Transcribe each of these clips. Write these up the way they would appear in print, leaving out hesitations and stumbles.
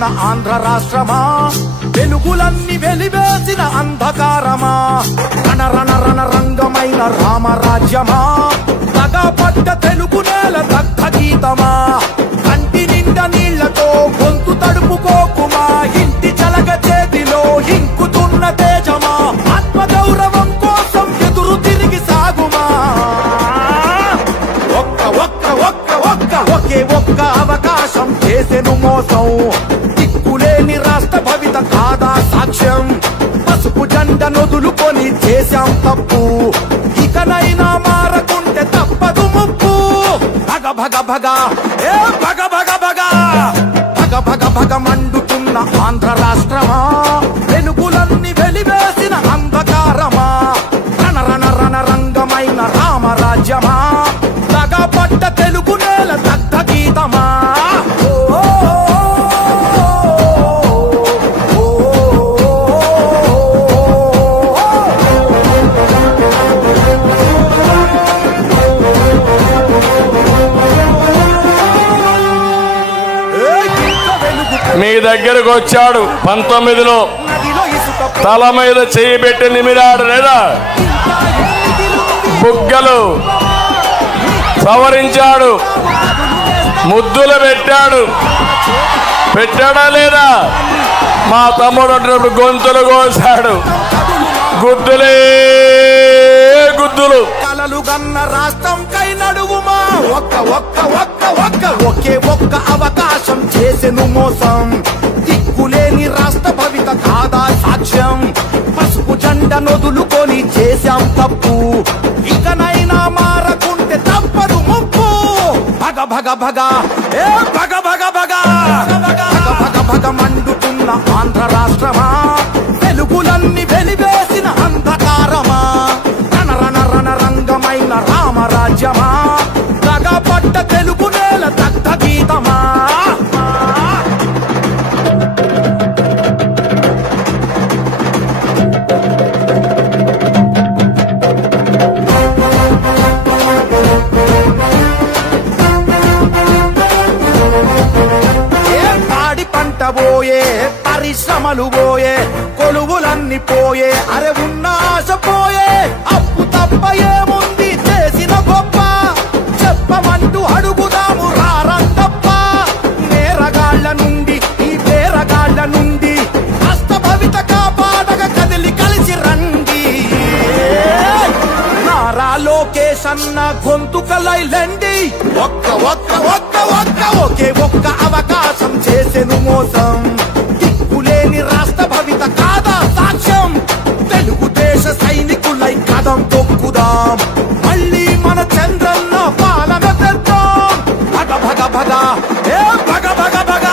మండుతున్న ఆంధ్ర రాష్ట్రమా, వెలుగులన్నీ వెలివేసిన అంధకారమా, రణ రణ రణ రంగమైన రామరాజ్యమా, తగపడ్డ తెలుగు నేల దగ్ధ గీతమా, కంటి నిండా నీళ్లతో గొంతు తడుపుకోకుమా, ఇంటి చలగ చేతిలో ఇంకుతున్న తేజమా, ఆత్మగౌరవం కోసం ఎదురు తిరిగి సాగుమా, ఒకే ఒక్క అవకాశం చేసెను మోసం, దిక్కులేని రాష్ట్ర భవిత కాదా సాక్ష్యం, పసుపు జెండ నొదులుకొని చేశాం తప్పు, ఇకనైనా మారకుంటే తప్పదు ముప్పు, భగ భగ భగ ఏ భగ భగ భగ భగ భగ భగ మండుతున్న ఆంధ్ర రాష్ట్రమా, వెలుగులన్నీ వెలివేసిన అంధకారమా, రణ రణ రణ రంగమైన రామరాజ్యమా, తగపడ్డ తెలుగు నేల దగ్ధ గీతమా. మీ దగ్గరకు వచ్చాడు 19లో తల మీద చేయి పెట్టి నిమిరాడు లేదా, బుగ్గలు సవరించాడు, ముద్దులు పెట్టాడా లేదా, మా తమ్ముడు అంటున్నప్పుడు గొంతులు కోసాడు, గుద్దులే గుద్దులు. కలలు గన్న రాష్ట్రం కై నడువుమా, ఒకే ఒక్క అవకాశం చేసెను మోసం, దిక్కులేని రాష్ట్ర భవిత కాదా సాక్ష్యం, పసుపు జెండ నొదులుకొని చేశాం తప్పు, ఇకనైనా మారకుంటే తప్పదు ముప్పు, భగ భగ భగ ఏ భగ భగ భగ భగ భగ భగ మండుతున్న ఆంధ్ర రాష్ట్రమా, వెలుగులన్నీ వెలివేసిన అంధకారమా, రణ రణ రణ రంగమైన రామరాజ్యమా, తగపడ్డ తెలుగు నేల దగ్ధ గీతమా. పోయే పరిశ్రమలు పోయే, కొలువులన్నీ పోయే, అరే ఉన్న ఆశ పోయే, అప్పు తప్ప ఏముంది చేసిన గొప్ప, చెప్పమంటూ అడుగుదాము రారంతప్ప, నేరగాళ్ల నుండి ఈ పేరగాళ్ల నుండి రాష్ట్ర భవిత కాపాడగ కదిలి కలిసి రండి, నారా లోకేష్ అన్న గొంతుకలైలండి, ఒకే ఒక్క అవకాశం చేసెను మోసం, దిక్కులేని రాష్ట్ర భవిత కాదా సాక్ష్యం, తెలుగుదేశ సైనికులై కదం తొక్కుదాం, మళ్ళీ మన చంద్రన్న పాలన తెద్దాం, భగ భగ భగ ఏ భగ భగ భగ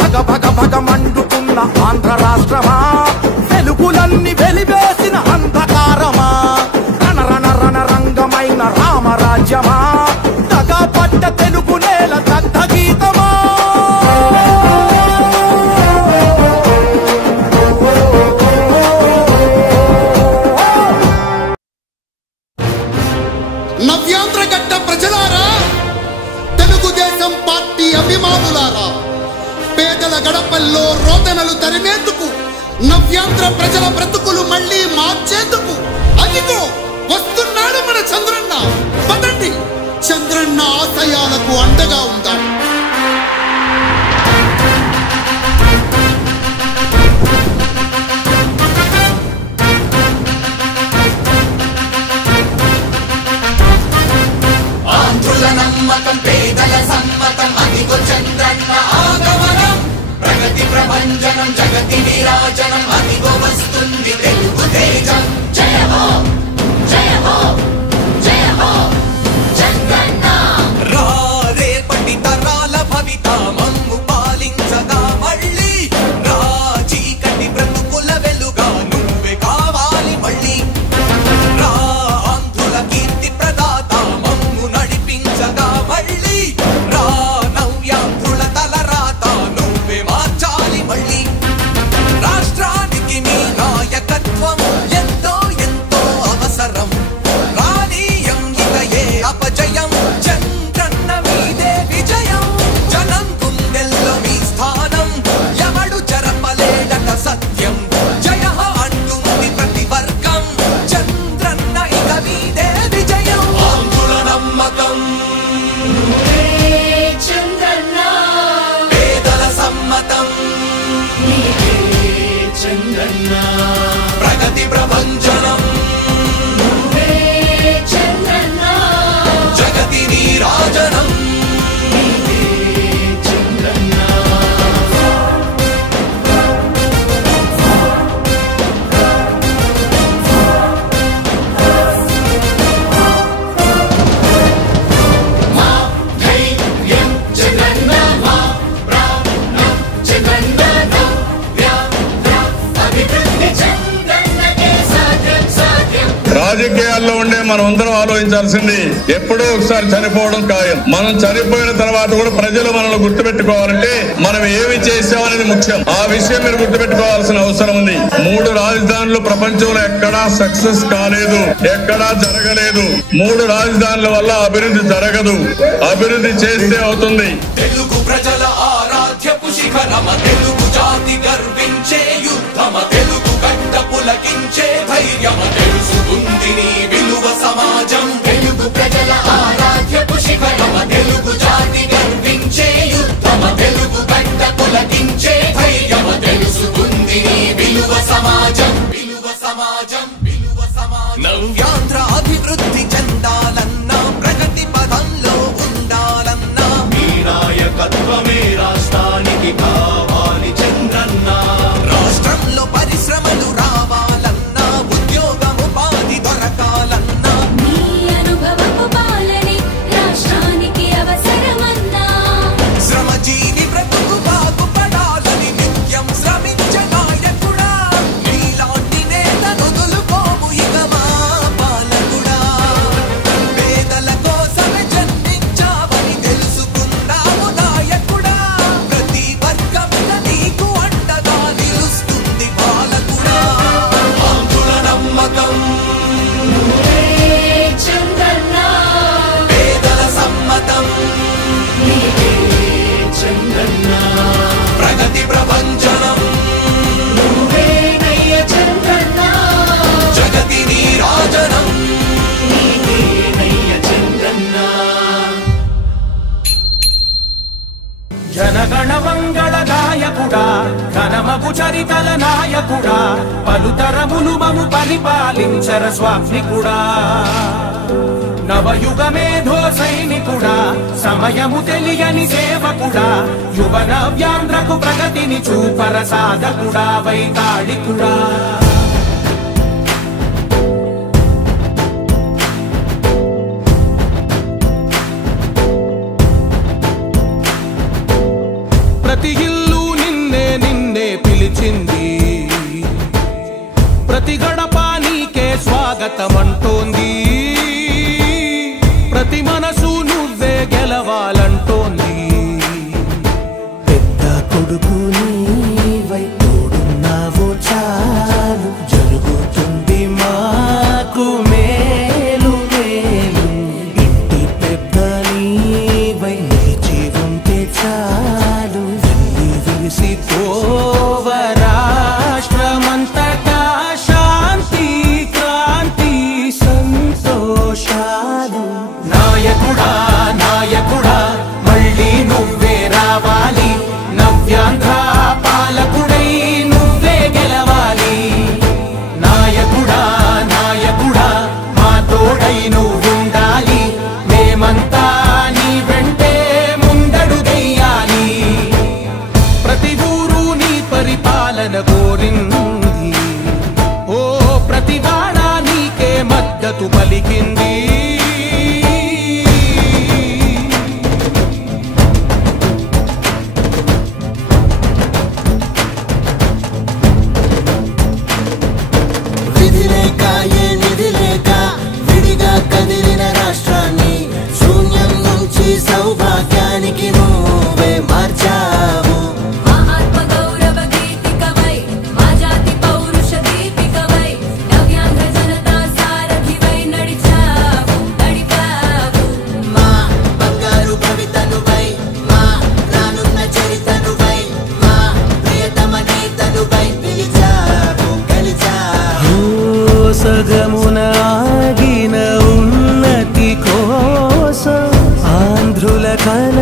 భగ భగ భగ మండుతున్న ఆంధ్ర రాష్ట్రమా, వెలుగులన్నీ వెలివేసిన అంధకారమా, రణ రణ రణ రంగమైన రామరాజ్యమా, తగపడ్డ తెలుగు నేల దగ్ధ గీతమా. నవ్యాంధ్ర గడ్డ ప్రజలారా, తెలుగుదేశం పార్టీ అభిమానులారా, పేదల గడపల్లో రోదనలు తరిమేందుకు, నవ్యాంధ్ర ప్రజల బ్రతుకులు మళ్లీ మార్చేందుకు అదిగో వస్తున్నాడు మన చంద్రన్న. పదండి, చంద్రన్న ఆశయాలకు అండగా ఉందాం. ఆంధ్రుల నమ్మకం, పేదల సమ్మతం, అదిగో చంద్రన్న ఆగమనం, ప్రగతి ప్రభంజనం, జగతి విరాజనం, అదిగో వస్తుంది తెలుగు తేజం. జయ హో జయ హో జయ హో చంద్రన్న. రా రేపటి తరాల భవిత మమ్ము పాలించగా మళ్ళీ, రా చీకటి బ్రతుకుల వెలుగా నువ్వే కావాలి మళ్ళీ, రా ఆంధ్రుల కీర్తి ప్రదాత మమ్ము నడిపించగా మళ్ళీ, రా నవ్యాంధ్రుల తలరాత నువ్వే మార్చాలి మళ్ళీ, రాష్ట్రానికి రాజకీయాల్లో ఉండే మనం అందరం ఆలోచించాల్సింది ఎప్పుడో ఒకసారి చనిపోవడం ఖాయం. మనం చనిపోయిన తర్వాత కూడా ప్రజలు మనల్ని గుర్తుపెట్టుకోవాలంటే మనం ఏమి చేసామనేది ముఖ్యం. ఆ విషయం మీరు గుర్తుపెట్టుకోవాల్సిన అవసరం ఉంది. 3 రాజధానులు ప్రపంచంలో ఎక్కడా సక్సెస్ కాలేదు, ఎక్కడా జరగలేదు. 3 రాజధానుల వల్ల అభివృద్ధి జరగదు. అభివృద్ధి చేస్తే అవుతుంది. తెలుగు ప్రజల ఆరాధ్యపు శిఖరమ, తెలుగు జాతి గర్వించే యుద్ధమ, తెలుగు గడ్డ పులకించే ధైర్యమ, తెలుసుకుంది నీ విలువ సమాజం. తెలుగు ప్రజల ఆరాధ్యపు శిఖరమ, తెలుగు జాతి గర్వించే యుద్ధమ, తెలుగు గడ్డ పులకించే ధైర్యమ, తెలుసుకుంది నీ విలువ సమాజం. విలువ సమాజం, విలువ సమాజం. నవ్యాంధ్ర అభివృద్ధి చెందాలన్నా, ప్రగతి పదంలో ఉండాలన్నా, మీ నాయకత్వమే రాష్ట్రానికి కావాలి చంద్రన్న. రాష్ట్రంలో పరిశ్రమలు రావాలన్నా, ఉద్యోగం ఉపాధి దొరకాలన్నా, మీ అనుభవపు పాలనే రాష్ట్రానికి అవసరమన్నా, శ్రమజీవి బ్రతుకు బాగుపడాలని నిత్యం శ్రమించే నాయకుడా, నీలాంటి నేత నొదులుకోము ఇక మా పాలకుడా. పేదల కోసమే జన్మించావని తెలుసుకున్నావు నాయకుడా, ప్రతి వర్గమున నీకు అండగా నిలుస్తుంది పాలకుడా. ఆంధ్రుల నమ్మకం చంద్రన్న పేదల సమ్మతం, చంద్రన్న ప్రగతి ప్రభంజనం, నువ్వేనయ్య చంద్రన్న, జగతి నీరాజనం. నీవేనయ్య చంద్రన్న. జనగణ మంగళ గాయకుడా, ఘనమగు చరితల నాయకుడా, పలుతరములు మము పరిపాలించర స్వామికుడా. నవయుగ మేధో సైనికుడా, సమయము తెలియని సేవకుడా, యువ నవ్యాంధ్రకు ప్రగతిని చూపర సాధకుడా, వైతాళికుడా. ప్రతి ఇల్లు నిన్నే నిన్నే పిలిచింది, ప్రతి గడప నీకే స్వాగతమంటోంది, ప్రతి మనసు నువ్వే గెలవాలంటోంది. పెద్ద కొడుకు నీవై తోడున్నావు చాలు, జరుగుతుంది మాకు మేలు మేలు. ఇంటి పెద్ద నీవై నిలిచి ఉంటే చాలు, వెళ్ళి విరిసిపోవ రాష్ట్రమంతటా శాంతి క్రాంతి సంతోషాలు. నాయకుడా నాయకుడా మళ్ళీ నువ్వే రావాలి, నవ్యాంధ్ర పాలకుడై నువ్వే గెలవాలి. నాయకుడా నాయకుడా మా తోడై నువ్వుండాలి, మేమంతా నీ వెంటే ముందడుగెయ్యాలి. ప్రతి ఊరు నీ పరిపాలన కోరింది, ఓ ప్రతి వాడ నీకే మద్దతు పలికింది. విధి లేక ఏ నిధి లేక విడిగా కదిలిన రాష్ట్రాన్ని శూన్యం నుంచి సౌభాగ్యానికి నువ్వే మార్చావు. మా ఆత్మ గౌరవ గీతికవై, మా జాతి పౌరుష దీపికవై, నవ్యాంధ్ర జనతా సారథివై నడిచావు నడిపావు. మా బంగారు భవితనువై, మా రానున్న చరితనువై, మా ప్రియతమ నేతనువై పిలిచావు గెలిచావు. సగమున ఆగిన ఉన్నతి కోసం ఆంధ్రుల కల